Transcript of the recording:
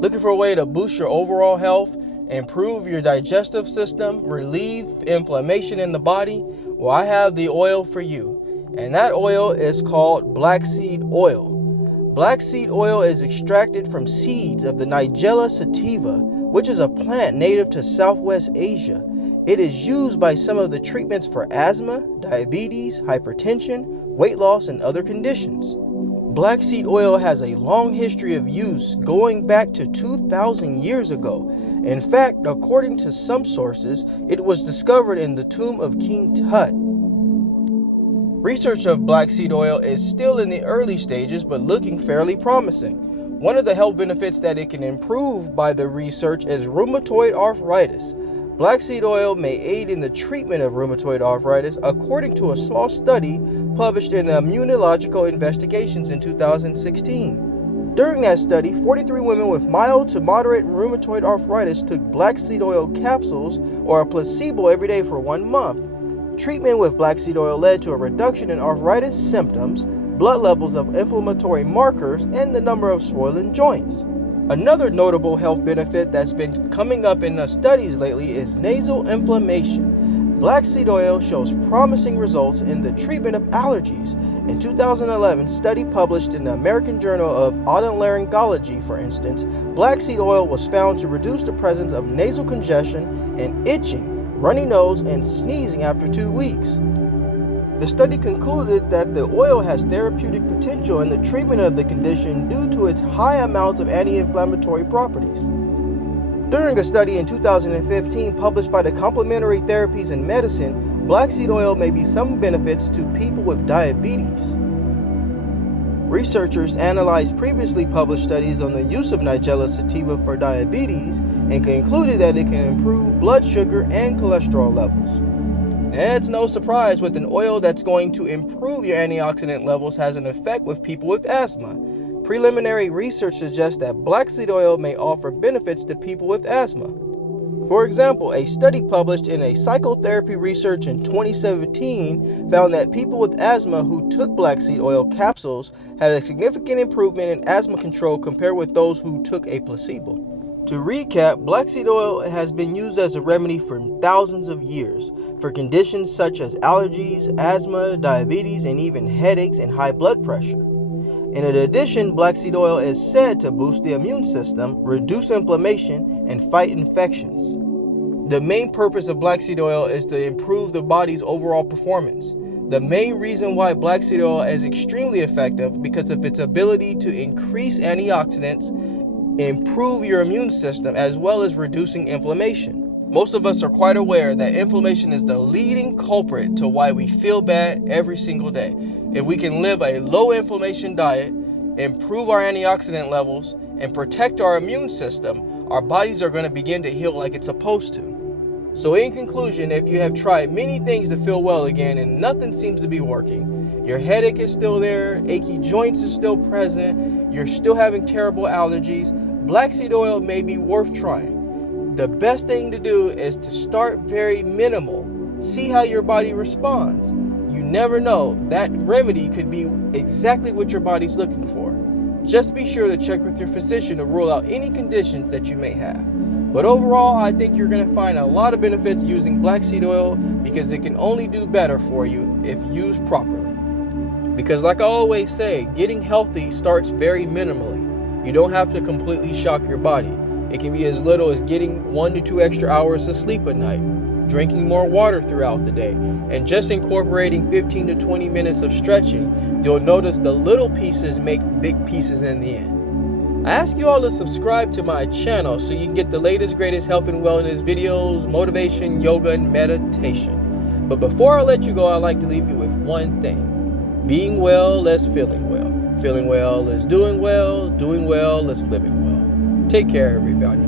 Looking for a way to boost your overall health, improve your digestive system, relieve inflammation in the body? Well, I have the oil for you. And that oil is called black seed oil. Black seed oil is extracted from seeds of the Nigella sativa, which is a plant native to Southwest Asia. It is used by some of the treatments for asthma, diabetes, hypertension, weight loss, and other conditions. Black seed oil has a long history of use going back to 2,000 years ago. In fact, according to some sources, it was discovered in the tomb of King Tut. Research of black seed oil is still in the early stages, but looking fairly promising. One of the health benefits that it can improve by the research is rheumatoid arthritis. Black seed oil may aid in the treatment of rheumatoid arthritis, according to a small study published in Immunological Investigations in 2016. During that study, 43 women with mild to moderate rheumatoid arthritis took black seed oil capsules or a placebo every day for 1 month. Treatment with black seed oil led to a reduction in arthritis symptoms, blood levels of inflammatory markers, and the number of swollen joints. Another notable health benefit that's been coming up in the studies lately is nasal inflammation. Black seed oil shows promising results in the treatment of allergies. In 2011, a study published in the American Journal of Otolaryngology, for instance, black seed oil was found to reduce the presence of nasal congestion and itching, runny nose, and sneezing after 2 weeks. The study concluded that the oil has therapeutic potential in the treatment of the condition due to its high amounts of anti-inflammatory properties. During a study in 2015 published by the Complementary Therapies in Medicine, black seed oil may be some benefits to people with diabetes. Researchers analyzed previously published studies on the use of Nigella sativa for diabetes and concluded that it can improve blood sugar and cholesterol levels. And it's no surprise with an oil that's going to improve your antioxidant levels has an effect with people with asthma. Preliminary research suggests that black seed oil may offer benefits to people with asthma. For example, a study published in a psychotherapy research in 2017 found that people with asthma who took black seed oil capsules had a significant improvement in asthma control compared with those who took a placebo. To recap, black seed oil has been used as a remedy for thousands of years for conditions such as allergies, asthma, diabetes, and even headaches and high blood pressure. In addition, black seed oil is said to boost the immune system, reduce inflammation, and fight infections. The main purpose of black seed oil is to improve the body's overall performance. The main reason why black seed oil is extremely effective because of its ability to increase antioxidants, improve your immune system, as well as reducing inflammation. Most of us are quite aware that inflammation is the leading culprit to why we feel bad every single day. If we can live a low inflammation diet, improve our antioxidant levels, and protect our immune system, our bodies are going to begin to heal like it's supposed to. So in conclusion, if you have tried many things to feel well again and nothing seems to be working, your headache is still there, achy joints are still present, you're still having terrible allergies, black seed oil may be worth trying. The best thing to do is to start very minimal. See how your body responds. You never know, that remedy could be exactly what your body's looking for. Just be sure to check with your physician to rule out any conditions that you may have. But overall, I think you're going to find a lot of benefits using black seed oil because it can only do better for you if used properly. Because like I always say, getting healthy starts very minimally. You don't have to completely shock your body. It can be as little as getting 1 to 2 extra hours of sleep a night, drinking more water throughout the day, and just incorporating 15 to 20 minutes of stretching. You'll notice the little pieces make big pieces in the end. I ask you all to subscribe to my channel so you can get the latest, greatest health and wellness videos, motivation, yoga, and meditation. But before I let you go, I'd like to leave you with one thing. Being well is feeling well. Feeling well is doing well is living well. Take care, everybody.